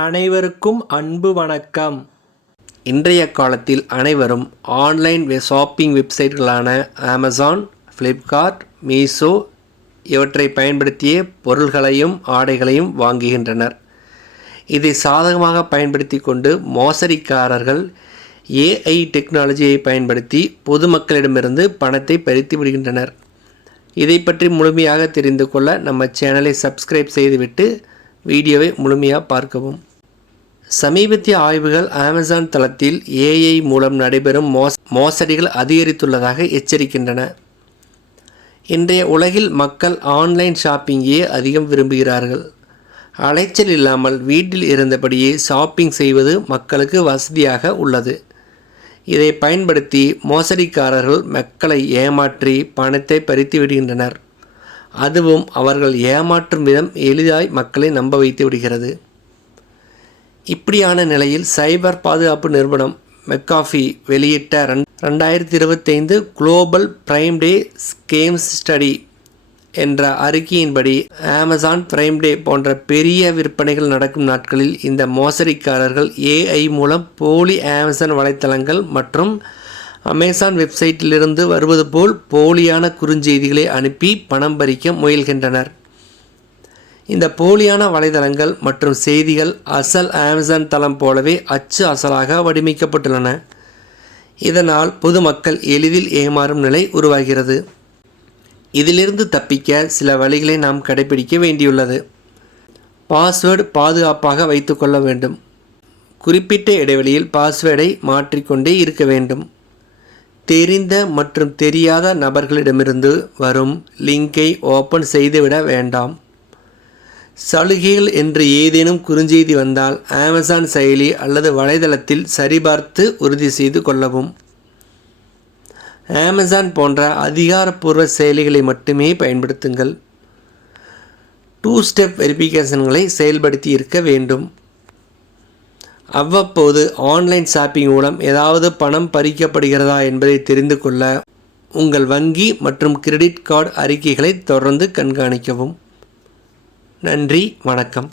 அனைவருக்கும் அன்பு வணக்கம். இன்றைய காலத்தில் அனைவரும் ஆன்லைன் ஷாப்பிங் வெப்சைட்களான அமேசான், ஃப்ளிப்கார்ட், மீஷோ இவற்றை பயன்படுத்திய பொருள்களையும் ஆடைகளையும் வாங்குகின்றனர். இதை சாதகமாக பயன்படுத்தி கொண்டு மோசடிக்காரர்கள் AI டெக்னாலஜியை பயன்படுத்தி பொதுமக்களிடமிருந்து பணத்தை பறித்து விடுகின்றனர். இதை பற்றி முழுமையாக தெரிந்து கொள்ள நம்ம சேனலை சப்ஸ்கிரைப் செய்துவிட்டு வீடியோவை முழுமையாக பார்க்கவும். சமீபத்திய ஆய்வுகள் அமேசான் தளத்தில் AI மூலம் நடைபெறும் மோசடிகள் அதிகரித்துள்ளதாக எச்சரிக்கின்றன. இன்றைய உலகில் மக்கள் ஆன்லைன் ஷாப்பிங்கையே அதிகம் விரும்புகிறார்கள். அலைச்சல் இல்லாமல் வீட்டில் இருந்தபடியே ஷாப்பிங் செய்வது மக்களுக்கு வசதியாக உள்ளது. இதை பயன்படுத்தி மோசடிக்காரர்கள் மக்களை ஏமாற்றி பணத்தை பறித்து விடுகின்றனர். அதுவும் அவர்கள் ஏமாற்றும் விதம் எளிதாய் மக்களை நம்ப வைத்து விடுகிறது. இப்படியான நிலையில் சைபர் பாதுகாப்பு நிறுவனம் மெக்காஃபி வெளியிட்ட 2025 குளோபல் பிரைம் டே ஸ்கேம்ஸ் ஸ்டடி என்ற அறிக்கையின்படி அமேசான் பிரைம் டே போன்ற பெரிய விற்பனைகள் நடக்கும் நாட்களில் இந்த மோசடிக்காரர்கள் AI மூலம் போலி அமேசான் வலைத்தளங்கள் மற்றும் அமேசான் வெப்சைட்டிலிருந்து வருவது போல் போலியான குறுஞ்செய்திகளை அனுப்பி பணம் பறிக்க முயல்கின்றனர். இந்த போலியான வலைதளங்கள் மற்றும் செய்திகள் அசல் அமேசான் தளம் போலவே அச்சு அசலாக வடிவமைக்கப்பட்டுள்ளன. இதனால் பொதுமக்கள் எளிதில் ஏமாறும் நிலை உருவாகிறது. இதிலிருந்து தப்பிக்க சில வழிகளை நாம் கடைபிடிக்க வேண்டியுள்ளது. பாஸ்வேர்டு பாதுகாப்பாக வைத்துக்கொள்ள வேண்டும். குறிப்பிட்ட இடைவெளியில் பாஸ்வேர்டை மாற்றிக்கொண்டே இருக்க வேண்டும். தெரிந்த மற்றும் தெரியாத நபர்களிடமிருந்து வரும் லிங்கை ஓப்பன் செய்துவிட வேண்டாம். சலுகைகள் என்று ஏதேனும் குறுஞ்செய்தி வந்தால் அமேசான் செயலி அல்லது வலைதளத்தில் சரிபார்த்து உறுதி செய்து கொள்ளவும். அமேசான் போன்ற அதிகாரப்பூர்வ செயலிகளை மட்டுமே பயன்படுத்துங்கள். 2 ஸ்டெப் வெரிஃபிகேஷன்களை செயல்படுத்தி இருக்க வேண்டும். அவ்வப்போது ஆன்லைன் ஷாப்பிங் மூலம் ஏதாவது பணம் பறிக்கப்படுகிறதா என்பதை தெரிந்து கொள்ள உங்கள் வங்கி மற்றும் கிரெடிட் கார்டு அறிக்கைகளை தொடர்ந்து கண்காணிக்கவும். நன்றி, வணக்கம்.